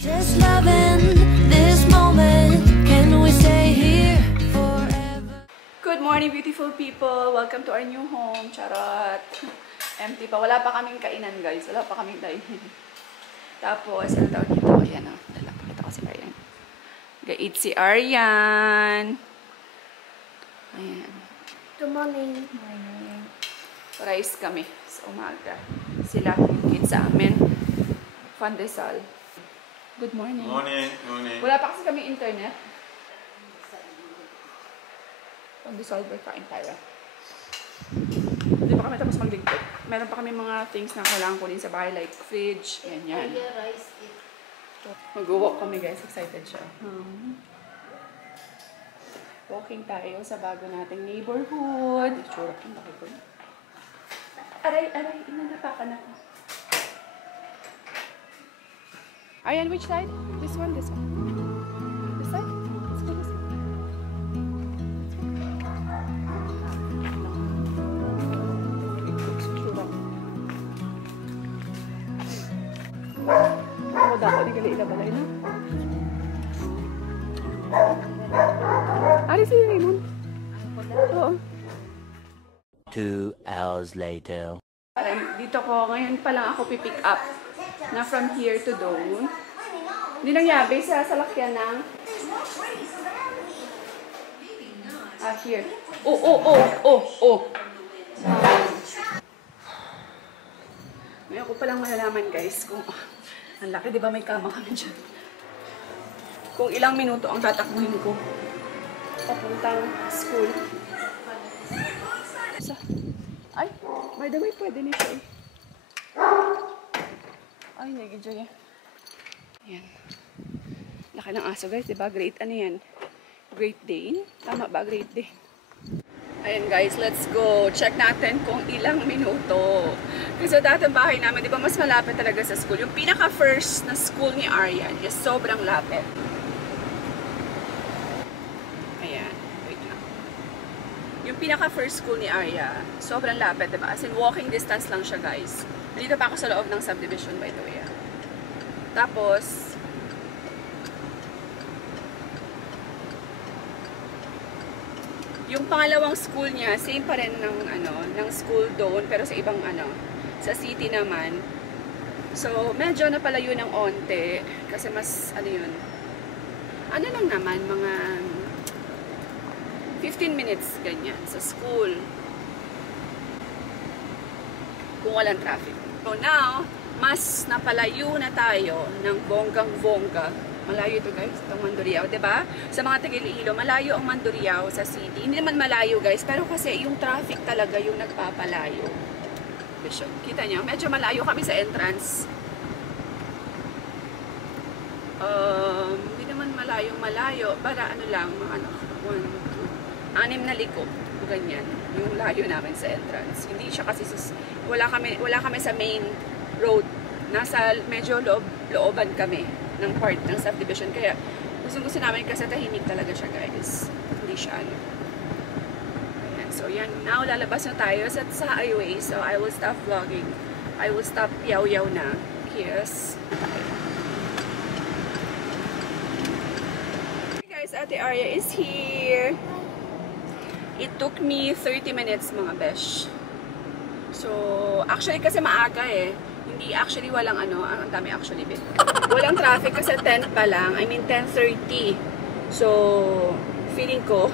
Just loving this moment. Can we stay here forever? Good morning, beautiful people. Welcome to our new home. Charot. Empty pa. Wala pa kaming kainan, guys. Wala pa kaming kainin. Tapos, ano tawag dito? Ayan, o. Pakita ko si Aryan. Gait si Aryan. Ayan. Good morning. Morning. Rice kami sa umaga. Sila, yung kids sa amin. Pandesal. Good morning. Morning, morning. Wala pa kasi kami internet. Pandesal, kain tayo. Hindi pa kami tapos magligpit. Meron pa kami mga things na kailangan kunin sa bahay, like fridge, yan. Mag-walk kami, guys. Excited siya. Walking tayo sa bago nating neighborhood. Itsura ko, nakita ko. Aray, inanapakan ako. Ayan, which side? This one, this one. This side? Let's go this side. Ako dapat ni gali ilabalay na. Ari si Raymond. Oo. 2 hours later. Dito ko, ngayon pa lang ako pipick up na from here to doon. Hindi nangyari sa salakyan ng here. Oh. Ngayon ko palang malalaman, guys, kung ang laki, di ba may kama kami dyan? Kung ilang minuto ang tatakbuhin ko papuntang school. Ay, by the way, pwede nito eh. Ay, nagidyo yan. Ayan. Laki ng aso, guys, diba? Great, ano yan? Great Dane? Tama ba? Great Dane. Ayan, guys, let's go. Check natin kung ilang minuto. Kasi dati ang bahay namin, diba, mas malapit talaga sa school. Yung pinaka-first na school ni Aryan is sobrang lapit. Ayan, wait lang. Yung pinaka-first school ni Arya, sobrang lapit, diba? As in, walking distance lang siya, guys. Dito pa ako sa loob ng subdivision, by the way. Tapos, yung pangalawang school niya, same pa rin ng school doon, pero sa ibang sa city naman. So, medyo napalayo ng onte, kasi mas, ano lang naman, mga 15 minutes, ganyan, sa school. Kung walang traffic. So now, mas napalayo na tayo ng bonggang-bongga. Malayo ito, guys, itong Mandurriao, diba? Sa mga taga-Iloilo, malayo ang Mandurriao sa city. Hindi naman malayo, guys, pero kasi yung traffic talaga yung nagpapalayo. Kita niyo, medyo malayo kami sa entrance. Hindi naman malayo. Para lang, 6 na liko. Ganyan, yung layo namin sa entrance. Hindi siya kasi wala kami sa main road. Nasa medyo looban kami ng part ng subdivision. Kaya gusto namin kasi tahimik talaga siya, guys. Hindi siya Ayan, so yan, now lalabas na tayo sa highway. So I will stop vlogging. I will stop yaw-yaw na. Yes. Hey guys, Ate Arya is here. It took me 30 minutes, mga besh. So, actually kasi maaga eh. Hindi actually walang ang dami actually bit. Walang traffic kasi 10 pa lang. I mean 10:30. So, feeling ko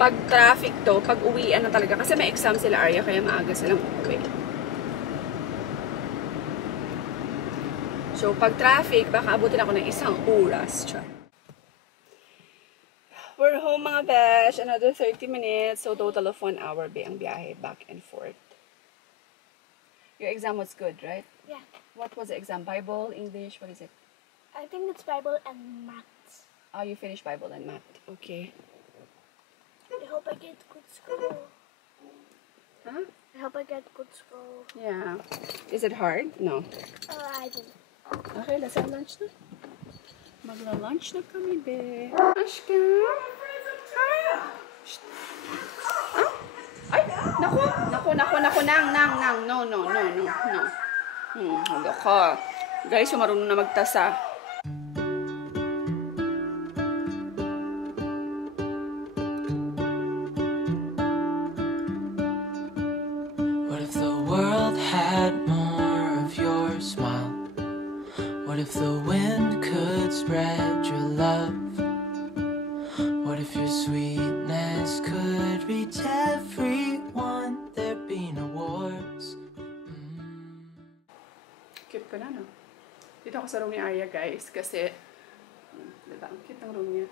pag traffic to, pag uwian na talaga kasi may exam sila Arya kaya maaga silang uwi. So, pag traffic, baka abutin ako ng 1 oras. We're home, mga besh. Another 30 minutes. So, total of 1 hour ang biyahe back and forth. Your exam was good, right? Yeah. What was the exam? Bible, English? What is it? I think it's Bible and maths. Oh, you finished Bible and math. Okay. I hope I get good score. Huh? I hope I get good score. Yeah. Is it hard? No. I didn't. Okay, let's have lunch na. Magla-lunch na kami, be. Ashka? Ah? Ay, naku, nang, no. Hala ka. Guys, marunong na magtasa. What if the wind could spread your love? What if your sweetness could reach everyone? There'd be no wars. Cute ko na, no? Dito ako sa room ni Arya, guys, kasi, diba, ang cute ng room niya.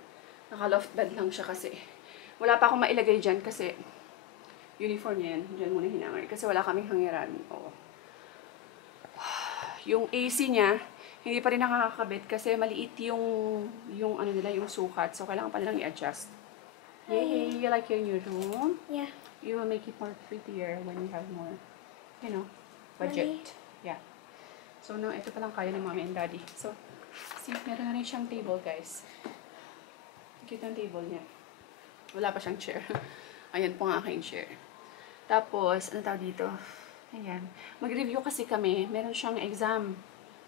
Naka-loft bed lang siya kasi. Wala pa akong mailagay dyan kasi uniform niya yan. Diyan muna hinangay. Kasi wala kaming hangiran. Oo. Yung AC niya, hindi pa rin nakakakabit kasi maliit yung ano nila, yung sukat. So, kailangan pa nilang i-adjust. Yay! You like your new room? Yeah. You will make it more prettier when you have more, you know, budget. Money. Yeah. So, no, ito pa lang kaya ni mommy and daddy. So, see, meron na rin siyang table, guys. Cute ang table niya. Wala pa siyang chair. Ayan po ang aking chair. Tapos, ano tawag dito? Ayan. Mag-review kasi kami. Meron siyang exam.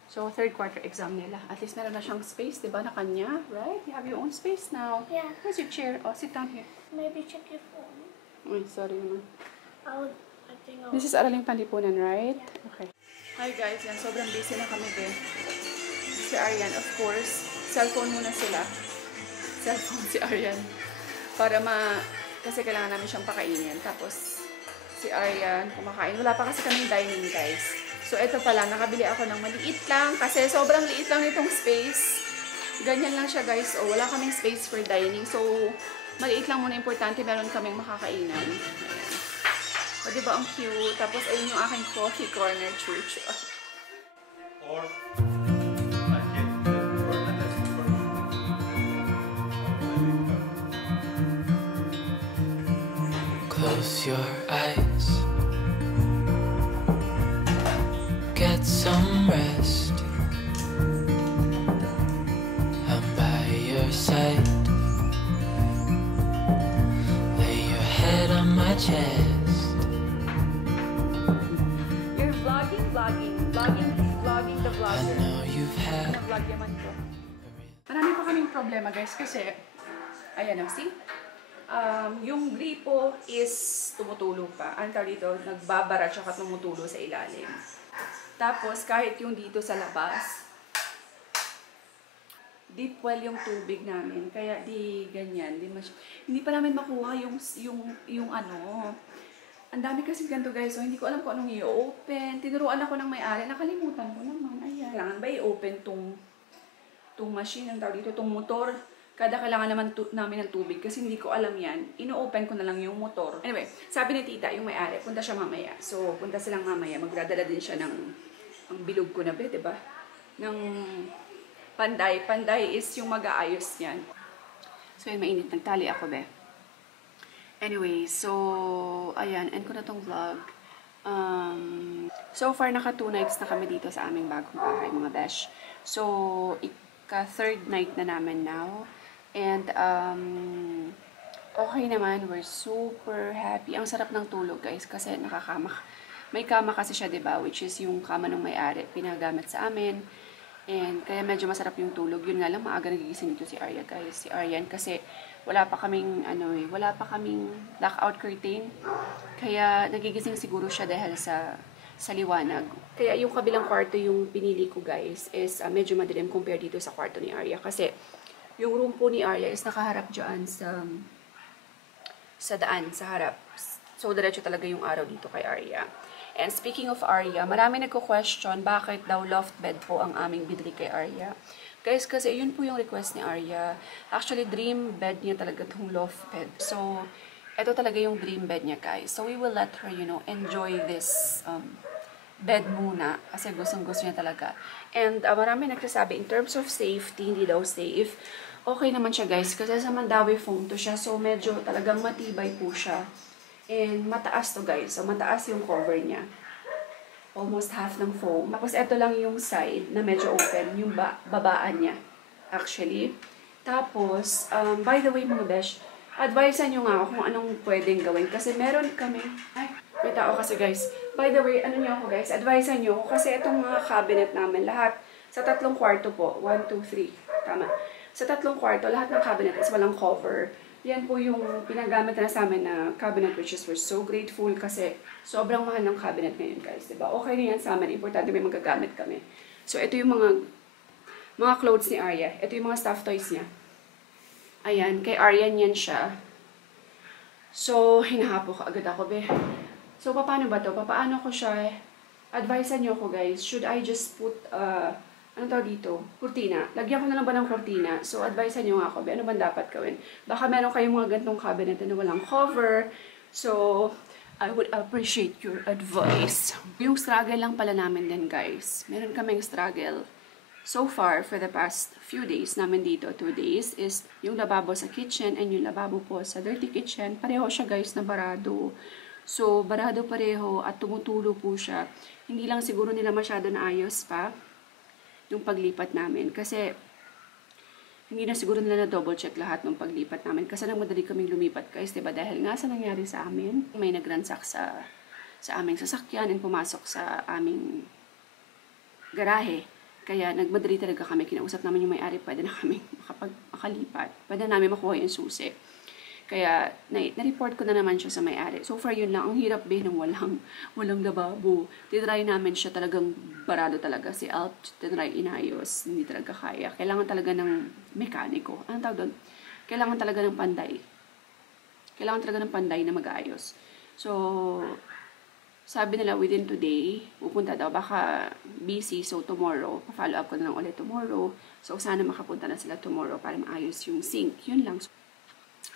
So, third quarter exam nila. At least meron na siyang space, diba, na kanya? Right? You have your own space now. Yeah. Where's your chair? Oh, sit down here. Maybe check your phone. Ay, sorry naman. I think I'll... This is Araling Panlipunan, right? Yeah. Okay. Hi guys, yan. Sobrang busy na kami din. Si Aryan, of course. Cellphone muna sila. Cellphone si Aryan. Kasi kailangan namin siyang pakainin. Tapos, si Aryan kumakain. Wala pa kasi kaming dining, guys. So, ito pala. Nakabili ako ng maliit lang. Kasi sobrang liit lang nitong space. Ganyan lang siya, guys. O, wala kaming space for dining. So, maliit lang muna. Importante, meron kaming makakainan. Ayan. O, diba ang cute? Tapos, ayun yung aking coffee corner church. Or I can or not as for Close your eyes. Get some rest. I'm by your side. Lay your head on my chest. You're vlogging the I vlogger. know you've had Vlog yaman ko. Marami pa kaming problema, guys, kasi, ayan o, see? Yung gripo is tumutulo pa. Ang tawag dito, nagbabara tsaka tumutulo sa ilalim. Tapos, kahit yung dito sa labas, deep well yung tubig namin. Kaya di ganyan. Hindi pa namin makuha yung ano. Ang dami kasi ganito, guys. So, hindi ko alam kung anong i-open. Tinuruan ako ng may-ari. Nakalimutan ko naman. Ayan. Kailangan ba i-open tong machine, ang tawag dito, tong motor. Kailangan naman namin ng tubig kasi hindi ko alam yan. Ino-open ko na lang yung motor. Anyway, sabi ni tita, yung may-ari, punta siya mamaya. So, punta silang mamaya. Magdadala din siya ng ang bilog ko na ba, diba? Ng panday. Panday is yung mag-aayos yan. So, yun, mainit. Nagtali ako, be. Anyway, so, ayan, end ko na tong vlog. So far, naka 2 nights na kami dito sa aming bagong bahay, mga besh. So, ika-third night na namin now. And, okay naman. We're super happy. Ang sarap ng tulog, guys, kasi nakakama. May kama kasi siya, diba? Which is yung kama ng may-ari. Pinagamit sa amin. And, kaya medyo masarap yung tulog. Yun nga lang, maaga nagigising dito si Arya, guys. Si Aryan, kasi wala pa kaming blackout curtain. Kaya nagigising siguro siya dahil sa liwanag. Kaya yung kabilang kwarto yung pinili ko, guys, is medyo madilim compare dito sa kwarto ni Arya. Kasi yung room po ni Arya is nakaharap dyan sa daan, sa harap. So, diretso talaga yung araw dito kay Arya. And speaking of Arya, marami nagko-question bakit daw loft bed po ang aming binili kay Arya. Guys, kasi yun po yung request ni Arya. Actually, dream bed niya talaga itong loft bed. So, ito talaga yung dream bed niya, guys. So, we will let her, you know, enjoy this bed muna. Kasi gustong-gusto niya talaga. And marami nagsasabi, in terms of safety, hindi daw safe. Okay naman siya, guys. Kasi sa Mandawi foam to siya. So, medyo talagang matibay po siya. And mataas to, guys. So, mataas yung cover niya. Almost half ng foam. Tapos, ito lang yung side na medyo open. Yung babaan niya. Actually. Tapos, by the way, mga besh, advisean nyo nga ako kung anong pwedeng gawin. Kasi meron kami... Ay, may tao kasi, guys. By the way, ano nyo ako, guys? Advisean nyo ako. Kasi itong mga cabinet namin, lahat, sa 3 kwarto po. 1, 2, 3. Tama. Sa 3 kwarto, lahat ng cabinet is walang cover. Yan po yung pinagamit na sa amin na cabinet, which is we're so grateful kasi sobrang mahal ng cabinet ngayon, guys. Diba? Okay na yan sa amin. Importante may magagamit kami. So, ito yung mga mga clothes ni Arya. Ito yung mga stuffed toys niya. Ayan, kay Arya yan siya. So, hinahapo ko agad ako, be. So, paano ba to? Paano ko siya? Advisean niyo ako, guys. Should I just put, ano tawag dito? Kurtina. Lagyan ko na lang ba ng kurtina? So, advisean niyo nga ako, be. Ano ba dapat gawin? Baka meron kayong mga gantong cabinet na walang cover. So, I would appreciate your advice. Yung struggle lang pala namin din, guys. Meron kaming struggle. So far, for the past few days namin dito, 2 days, is yung lababo sa kitchen and yung lababo po sa dirty kitchen. Pareho siya, guys, na barado. So, barado pareho at tumutulo po siya. Hindi lang siguro nila masyado na ayos pa yung paglipat namin. Kasi, hindi na siguro nila na double check lahat ng paglipat namin. Kasi nang madali kaming lumipat, guys, diba? Dahil nga sa nangyari sa amin, may nagransak sa aming sasakyan and pumasok sa aming garahe. Kaya nagmadali talaga kami. Kinausap namin yung may-ari, pwede na kami makalipat. Pwede na namin makuha yung susi. Kaya na-report ko na naman siya sa may-ari. So far yun lang. Ang hirap nung walang lababo. Tinry namin siya talagang barado talaga. Si Alp, tinry inayos. Hindi talaga kaya. Kailangan talaga ng mekaniko. Anong tawag doon? Kailangan talaga ng panday. Kailangan talaga ng panday na mag-aayos. So, sabi nila within today, pupunta daw. Baka busy, so tomorrow. Pa-follow up ko na lang ulit tomorrow. So, sana makapunta na sila tomorrow para maayos yung sink. Yun lang.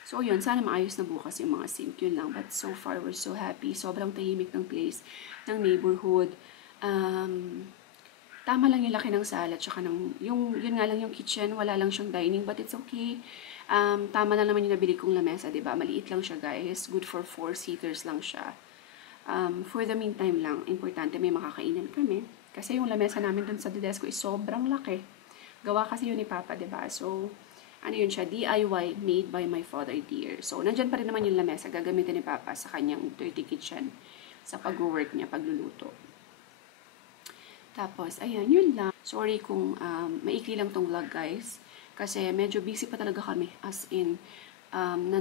So, yun. Sana maayos na bukas yung mga sink. Yun lang. But so far, we're so happy. Sobrang tahimik ng place, ng neighborhood. Tama lang yung laki ng sala. Tsaka yun nga lang yung kitchen. Wala lang siyang dining, but it's okay. Tama lang naman yung nabili kong lamesa, diba? Maliit lang siya, guys. Good for 4 seaters lang siya. For the meantime lang, importante may makakainan kami. Kasi yung lamesa namin dun sa desk ko is sobrang laki. Gawa kasi yun ni Papa, diba? So, ano yun siya? DIY, made by my father dear. So, nandyan pa rin naman yung lamesa. Gagamitin ni Papa sa kanyang dirty kitchen. Sa pag-work niya, pagluluto. Tapos, ayan, yun lang. Sorry kung maikli lang tong vlog, guys. Kasi medyo busy pa talaga kami. As in,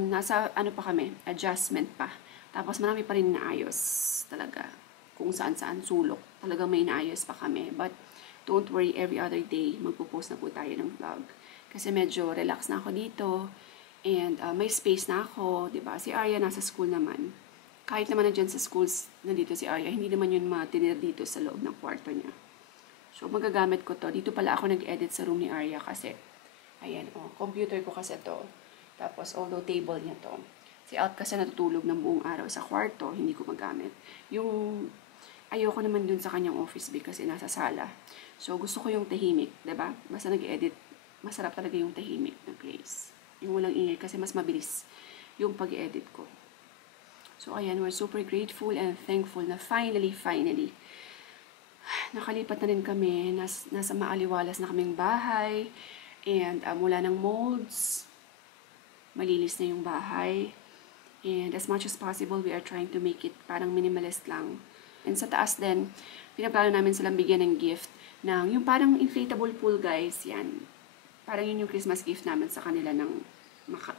nasa, ano pa kami, adjustment pa. Tapos marami pa rin naayos talaga. Kung saan-saan sulok. Talagang may naayos pa kami. But don't worry, every other day, magpo-post na po tayo ng vlog. Kasi medyo relax na ako dito. And may space na ako. Diba? Si Arya nasa school naman. Kahit naman na dyan sa schools, nandito si Arya, hindi naman yun matinir dito sa loob ng kwarto niya. So magagamit ko to. Dito pala ako nag-edit sa room ni Arya kasi, ayan, computer ko kasi to. Tapos, although table niya to. Si Alt kasi natutulog ng buong araw sa kwarto, hindi ko magamit. Yung, ayoko naman dun sa kanyang office kasi nasa sala. So, gusto ko yung tahimik, diba? Basta nag-edit, masarap talaga yung tahimik na place. Yung walang ingay kasi mas mabilis yung pag-edit ko. So, ayan, we're super grateful and thankful na finally, nakalipat na rin kami. Nasa maaliwalas na kaming bahay. And wala ng molds. Malinis na yung bahay. And as much as possible, we are trying to make it parang minimalist lang. And sa taas din, pinaplano namin silang bigyan ng gift ng yung parang inflatable pool, guys. Yan. Parang yun yung Christmas gift namin sa kanila ng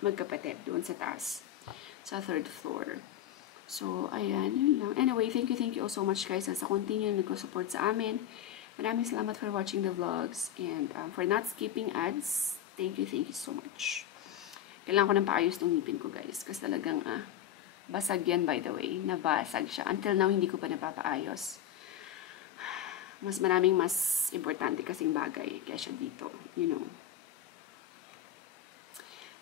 magkapatid doon sa taas. Sa 3rd floor. So, ayan, yun lang. Anyway, thank you all so much, guys, sa continue nag-support sa amin. Maraming salamat for watching the vlogs. And for not skipping ads, thank you so much. Kailangan ko ng paayos ng ngipin ko, guys. Kasi talagang, basag yan, by the way. Nabasag siya. Until now, hindi ko pa napapaayos. Mas maraming mas importante kasing bagay kaysa dito. You know.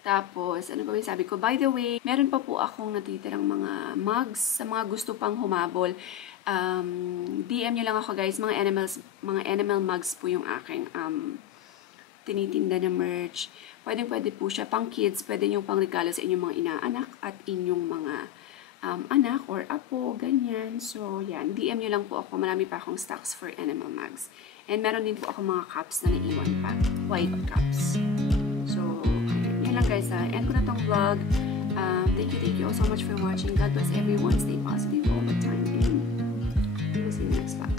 Tapos, ano ba yung sabi ko? By the way, meron pa po akong natitirang mga mugs. Sa mga gusto pang humabol, DM nyo lang ako, guys. Mga animal mugs po yung aking tinitinda na merch. Pwede po siya pang kids, pwede nyo pang regalo sa inyong mga inaanak at inyong mga anak or apo, ganyan. So, yan. DM nyo lang po ako. Marami pa akong stocks for animal mugs. And meron din po ako mga cups na naiwan pa. White cups. So, yun lang, guys. End ko na tong vlog. Thank you all so much for watching. God bless everyone. Stay positive all the time. And we will see you next time.